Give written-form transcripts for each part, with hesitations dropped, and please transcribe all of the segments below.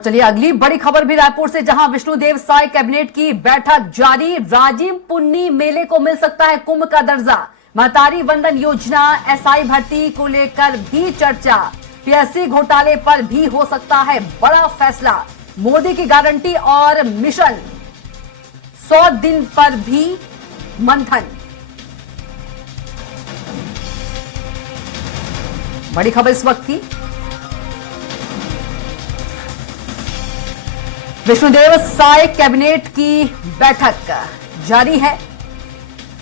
चलिए अगली बड़ी खबर भी रायपुर से, जहां विष्णुदेव साय कैबिनेट की बैठक जारी। राजिम पुन्नी मेले को मिल सकता है कुंभ का दर्जा। महतारी वंदन योजना, एसआई भर्ती को लेकर भी चर्चा। पीएससी घोटाले पर भी हो सकता है बड़ा फैसला। मोदी की गारंटी और मिशन 100 दिन पर भी मंथन। बड़ी खबर इस वक्त की। विष्णुदेव साय कैबिनेट की बैठक जारी है।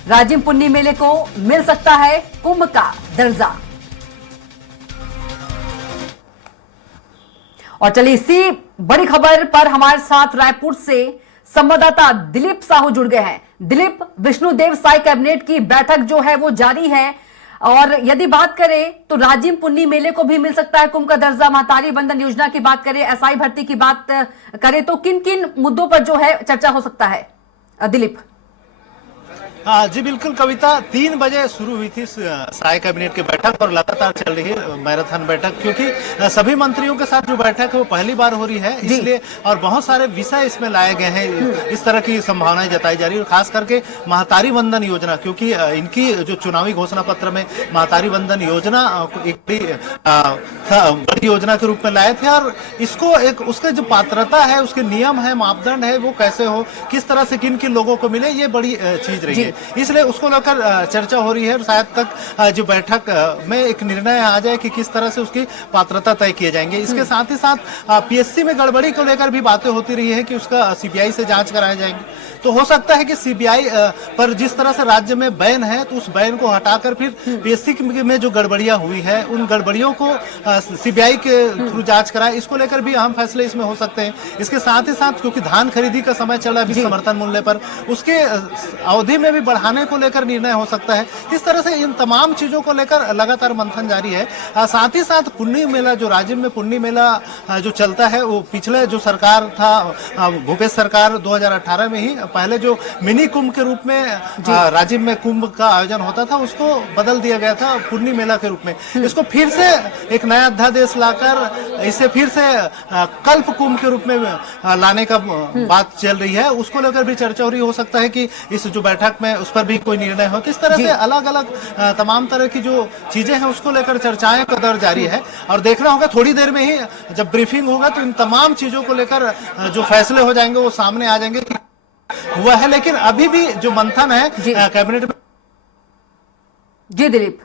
राजिम पुन्नी मेले को मिल सकता है कुंभ का दर्जा। और चलिए इसी बड़ी खबर पर हमारे साथ रायपुर से संवाददाता दिलीप साहू जुड़ गए हैं। दिलीप, विष्णुदेव साय कैबिनेट की बैठक जो है वो जारी है, और यदि बात करें तो राजिम पुन्नी मेले को भी मिल सकता है कुंभ का दर्जा। महतारी वंदन योजना की बात करें, एसआई भर्ती की बात करें, तो किन किन मुद्दों पर जो है चर्चा हो सकता है दिलीप? जी बिल्कुल कविता, 3 बजे शुरू हुई थी साय कैबिनेट की बैठक और लगातार चल रही है मैराथन बैठक, क्योंकि सभी मंत्रियों के साथ जो बैठक है वो पहली बार हो रही है, इसलिए और बहुत सारे विषय इसमें लाए गए हैं। इस तरह की संभावनाएं जताई जा रही है, खास करके महतारी वंदन योजना, क्योंकि इनकी जो चुनावी घोषणा पत्र में महतारी वंदन योजना एक बड़ी योजना के रूप में लाए थे, और इसको एक उसका जो पात्रता है, उसके नियम है, मापदंड है, वो कैसे हो, किस तरह से किन किन लोगों को मिले, ये बड़ी चीज रही है। इसलिए उसको लेकर चर्चा हो रही है, और शायद तक जो बैठक में एक निर्णय आ जाए कि किस तरह से उसकी पात्रता तय किए जाएंगे। इसके साथ ही साथ पीएससी में गड़बड़ी को लेकर भी बातें होती रही है कि उसका सीबीआई से जांच कराए जाएंगे। तो हो सकता है कि सीबीआई पर जिस तरह से राज्य में बैन है, तो उस बैन को हटाकर फिर पीएससी में जो गड़बड़ियां हुई है, उन गड़बड़ियों को सीबीआई के थ्रू जांच कराए, इसको लेकर भी अहम फैसले इसमें हो सकते हैं। इसके साथ ही साथ क्योंकि धान खरीदी का समय चल रहा है समर्थन मूल्य पर, उसके अवधि में भी बढ़ाने को लेकर निर्णय हो सकता है। इस तरह से इन तमाम चीजों को लेकर लगातार मंथन जारी है। साथ ही साथ पुन्नी मेला, जो राजिम में पुन्नी मेला जो चलता है, वो पिछले जो सरकार था भूपेश सरकार 2018 में ही पहले जो मिनी कुंभ के रूप में राजिम में कुंभ का आयोजन होता था, उसको बदल दिया गया था पुन्नी मेला के रूप में। इसको फिर से एक नया अध्यादेश लाकर इसे फिर से कल्प कुंभ के रूप में लाने का बात चल रही है, उसको लेकर भी चर्चा हो रही। हो सकता है कि इस जो बैठक में उस पर भी कोई निर्णय हो। इस तरह से अलग अलग तमाम तरह की जो चीजें हैं उसको लेकर चर्चाएं का दौर जारी है, और देखना होगा थोड़ी देर में ही जब ब्रीफिंग होगा तो इन तमाम चीजों को लेकर जो फैसले हो जाएंगे वो सामने आ जाएंगे हुआ है। लेकिन अभी भी जो मंथन है कैबिनेट में। जी दिलीप,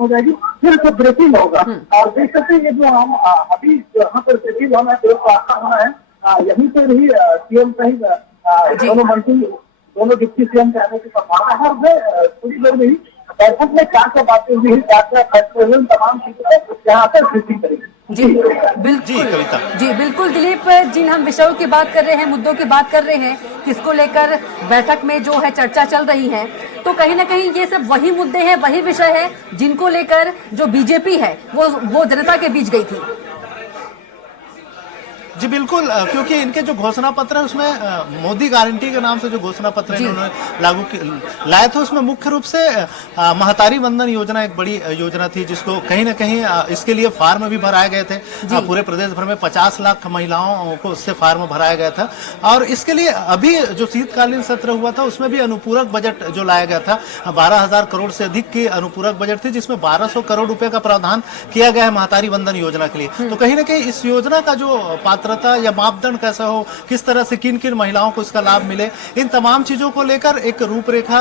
हो जाएगी, फिर तो ब्रेकिंग होगा। और देख सकते हैं जो हम अभी यहाँ पर ब्रेकिंग होना है, होना है, यहीं पर ही सीएम सहित दोनों मंत्री, दोनों डिप्टी सीएम के आने की संभावना है। और थोड़ी देर में ही बैठक में क्या बातें हुई, क्या फैसले हुए, तमाम चीजें यहाँ पर ब्रीफिंग करेंगे। जी बिल्कुल, जी बिल्कुल दिलीप, जिन हम विषयों की बात कर रहे हैं, मुद्दों की बात कर रहे हैं, किसको लेकर बैठक में जो है चर्चा चल रही है, तो कहीं ना कहीं ये सब वही मुद्दे हैं, वही विषय है जिनको लेकर जो बीजेपी है वो जनता के बीच गई थी। जी बिल्कुल, क्योंकि इनके जो घोषणा पत्र है उसमें मोदी गारंटी के नाम से जो घोषणा पत्र इन्होंने लाए थे, उसमें मुख्य रूप से महतारी वंदन योजना एक बड़ी योजना थी, जिसको कहीं ना कहीं इसके लिए फार्म भी भराए गए थे। पूरे प्रदेश भर में 50 लाख महिलाओं को उससे फार्म भराया गया था, और इसके लिए अभी जो शीतकालीन सत्र हुआ था उसमें भी अनुपूरक बजट जो लाया गया था, 12,000 करोड़ से अधिक की अनुपूरक बजट थी, जिसमें 1200 करोड़ रुपए का प्रावधान किया गया है महतारी वंदन योजना के लिए। तो कहीं ना कहीं इस योजना का जो पात्रता या मापदंड कैसा हो, किस तरह से किन किन महिलाओं को इसका लाभ मिले, इन तमाम चीजों को लेकर एक रूपरेखा,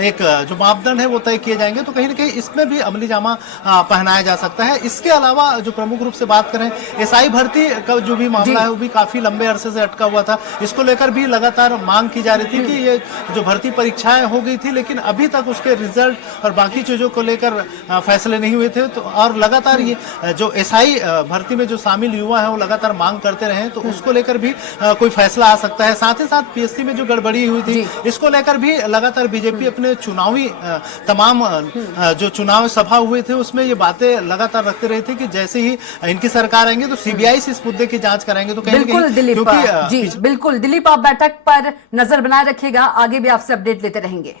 एक जो मापदंड है वो तय किए जाएंगे। तो कहीं ना कहीं इसमें भी अमली जामा पहनाया जा सकता है। इसके अलावा जो प्रमुख रूप से बात करें, एसआई भर्ती का जो भी मामला है वो भी काफी लंबे अरसे से अटका हुआ था। इसको लेकर भी लगातार मांग की जा रही थी कि ये जो भर्ती परीक्षाएं हो गई थी, लेकिन अभी तक उसके रिजल्ट और बाकी चीजों को लेकर फैसले नहीं हुए थे। तो और लगातार ये जो एसआई भर्ती में जो शामिल युवा है वो लगातार मांग करते रहे, तो उसको लेकर भी कोई फैसला आ सकता है। साथ ही साथ पीएससी में जो गड़बड़ी हुई थी, इसको लेकर भी लगातार बीजेपी अपने चुनावी तमाम जो चुनाव सभा हुए थे उसमें ये बातें लगातार रखते रहे थे कि जैसे ही इनकी सरकार आएंगे तो सीबीआई से इस मुद्दे की जांच कराएंगे। तो बिल्कुल दिलीप, जी बिल्कुल दिलीप, आप बैठक पर नजर बनाए रखिएगा, आगे भी आपसे अपडेट लेते रहेंगे।